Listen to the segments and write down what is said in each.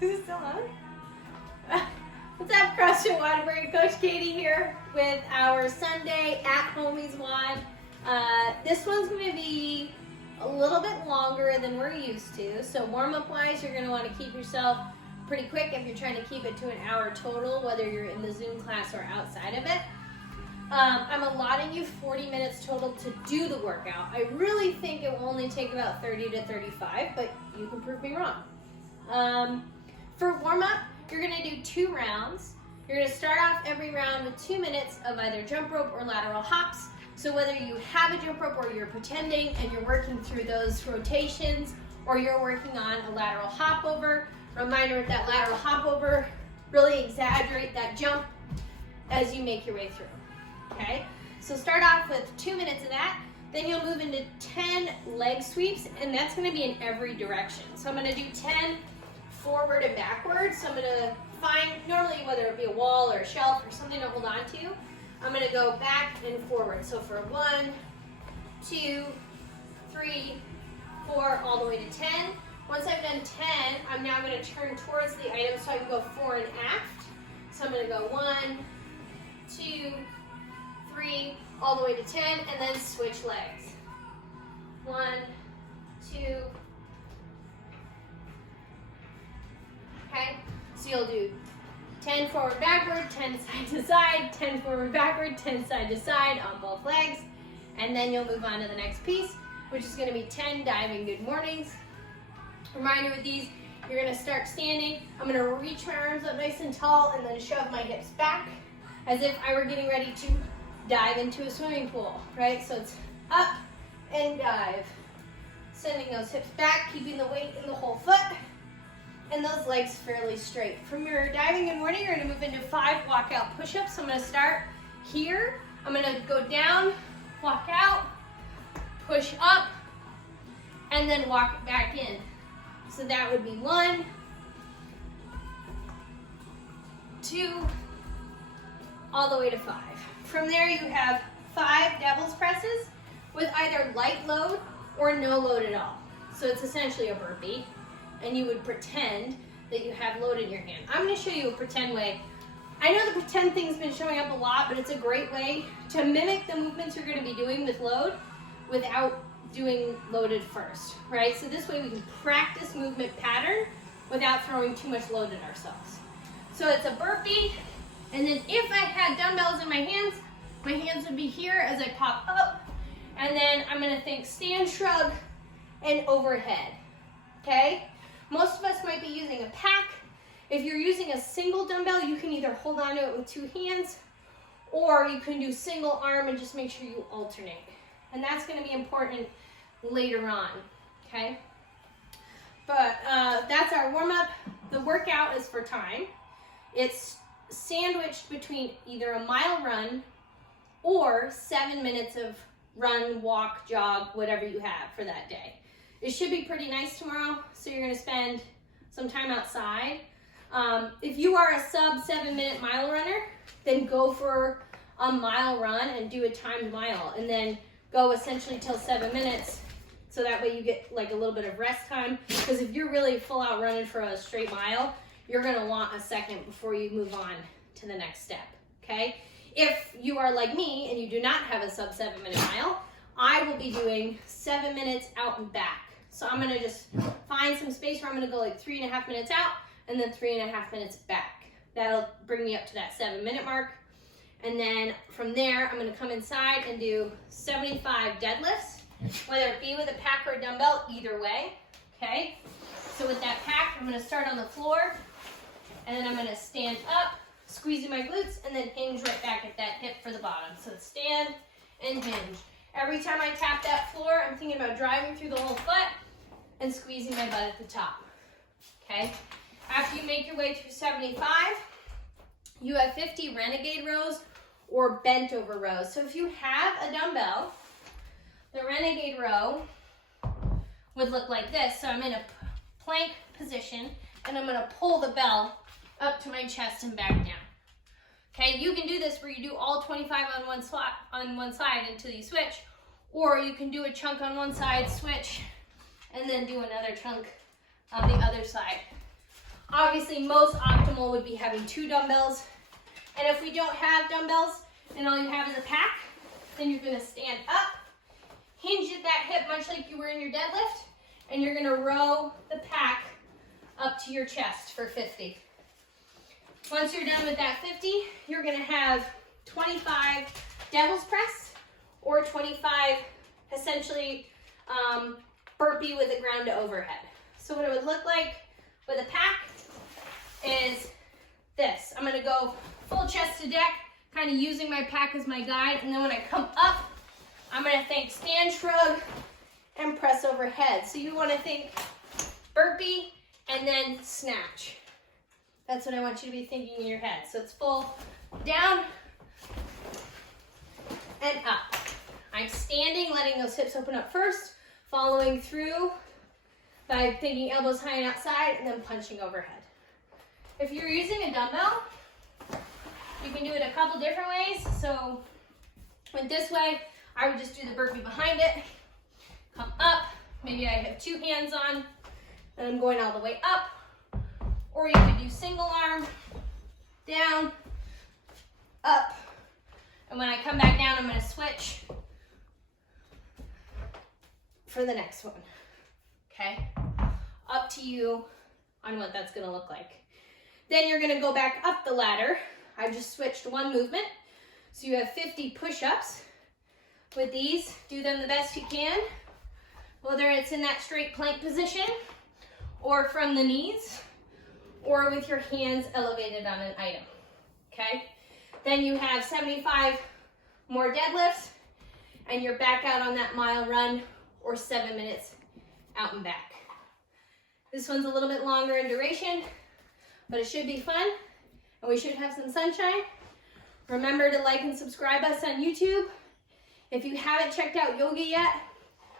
Is it still on? What's up, CrossFit Waterbury? Coach Katie here with our Sunday at HOMies WOD. This one's going to be a little bit longer than we're used to. So warm-up wise, you're going to want to keep yourself pretty quick if you're trying to keep it to an hour total, whether you're in the Zoom class or outside of it. I'm allotting you 40 minutes total to do the workout. I really think it will only take about 30 to 35, but you can prove me wrong. For warm-up, you're going to do 2 rounds. You're going to start off every round with 2 minutes of either jump rope or lateral hops. So whether you have a jump rope or you're pretending and you're working through those rotations, or you're working on a lateral hop over, reminder with that lateral hop over, really exaggerate that jump as you make your way through. Okay, so start off with 2 minutes of that. Then you'll move into 10 leg sweeps, and that's going to be in every direction. So I'm going to do 10 forward and backwards. So I'm going to find, normally whether it be a wall or a shelf or something to hold on to, I'm going to go back and forward. So for 1, 2, 3, 4, all the way to 10. Once I've done 10, I'm now going to turn towards the item so I can go fore and aft. So I'm going to go 1, 2, 3, all the way to 10, and then switch legs. 1, 2. Okay, so you'll do 10 forward, backward, 10 side to side, 10 forward, backward, 10 side to side on both legs, and then you'll move on to the next piece, which is going to be 10 diving good mornings. Reminder with these, you're going to start standing. I'm going to reach my arms up nice and tall and then shove my hips back as if I were getting ready to dive into a swimming pool, right? So it's up and dive. Sending those hips back, keeping the weight in the whole foot, and those legs fairly straight. From your diving in morning, you're gonna move into 5 walkout push-ups. I'm gonna start here. I'm gonna go down, walk out, push up, and then walk back in. So that would be 1, 2, all the way to 5. From there, you have 5 devil's presses with either light load or no load at all. So it's essentially a burpee, and you would pretend that you have load in your hand. I'm going to show you a pretend way. I know the pretend thing's been showing up a lot, but it's a great way to mimic the movements you're going to be doing with load without doing loaded first, right? So this way we can practice movement pattern without throwing too much load at ourselves. So it's a burpee. And then if I had dumbbells in my hands would be here as I pop up. And then I'm gonna think stand, shrug, and overhead, okay? Most of us might be using a pack. If you're using a single dumbbell, you can either hold on to it with 2 hands, or you can do single arm and just make sure you alternate. And that's gonna be important later on, okay? But that's our warm up. The workout is for time. It's sandwiched between either a mile run or 7 minutes of run, walk, jog, whatever you have for that day. It should be pretty nice tomorrow, so you're going to spend some time outside. If you are a sub 7-minute mile runner, then go for a mile run and do a timed mile, and then go essentially till 7 minutes, so that way you get like a little bit of rest time. Because if you're really full out running for a straight mile, you're gonna want a second before you move on to the next step, okay? If you are like me and you do not have a sub 7-minute mile, I will be doing 7 minutes out and back. So I'm gonna just find some space where I'm gonna go like 3.5 minutes out and then 3.5 minutes back. That'll bring me up to that 7-minute mark. And then from there, I'm gonna come inside and do 75 deadlifts, whether it be with a pack or a dumbbell, either way, okay? So with that pack, I'm gonna start on the floor, and then I'm gonna stand up, squeezing my glutes, and then hinge right back at that hip for the bottom. So stand and hinge. Every time I tap that floor, I'm thinking about driving through the whole foot and squeezing my butt at the top, okay? After you make your way through 75, you have 50 renegade rows or bent over rows. So if you have a dumbbell, the renegade row would look like this. So I'm in a plank position, and I'm gonna pull the bell up to my chest and back down. Okay, you can do this where you do all 25 on one side until you switch, or you can do a chunk on one side, switch, and then do another chunk on the other side. Obviously, most optimal would be having 2 dumbbells. And if we don't have dumbbells and all you have is a pack, then you're gonna stand up, hinge at that hip much like you were in your deadlift, and you're gonna row the pack up to your chest for 50. Once you're done with that 50, you're gonna have 25 devil's press or 25 essentially burpee with a ground to overhead. So what it would look like with a pack is this. I'm gonna go full chest to deck, kind of using my pack as my guide, and then when I come up, I'm gonna think stand, shrug, and press overhead. So you wanna think burpee and then snatch. That's what I want you to be thinking in your head. So it's full down and up. I'm standing, letting those hips open up first, following through by thinking elbows high and outside, and then punching overhead. If you're using a dumbbell, you can do it a couple different ways. So with this way, I would just do the burpee behind it, come up, maybe I have 2 hands on, and I'm going all the way up. Or you could do single arm, down, up, and when I come back down, I'm gonna switch for the next one, okay? Up to you on what that's gonna look like. Then you're gonna go back up the ladder. I just switched one movement. So you have 50 push-ups. With these, do them the best you can, whether it's in that straight plank position, or from the knees, or with your hands elevated on an item, okay? Then you have 75 more deadlifts, and you're back out on that mile run, or 7 minutes out and back. This one's a little bit longer in duration, but it should be fun, and we should have some sunshine. Remember to like and subscribe us on YouTube. If you haven't checked out yoga yet,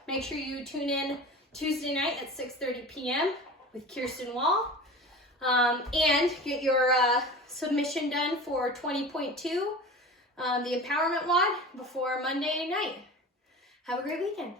make sure you tune in Tuesday night at 6:30 p.m. with Kirsten Wall. And get your submission done for 20.2, the empowerment WOD, before Monday night. Have a great weekend.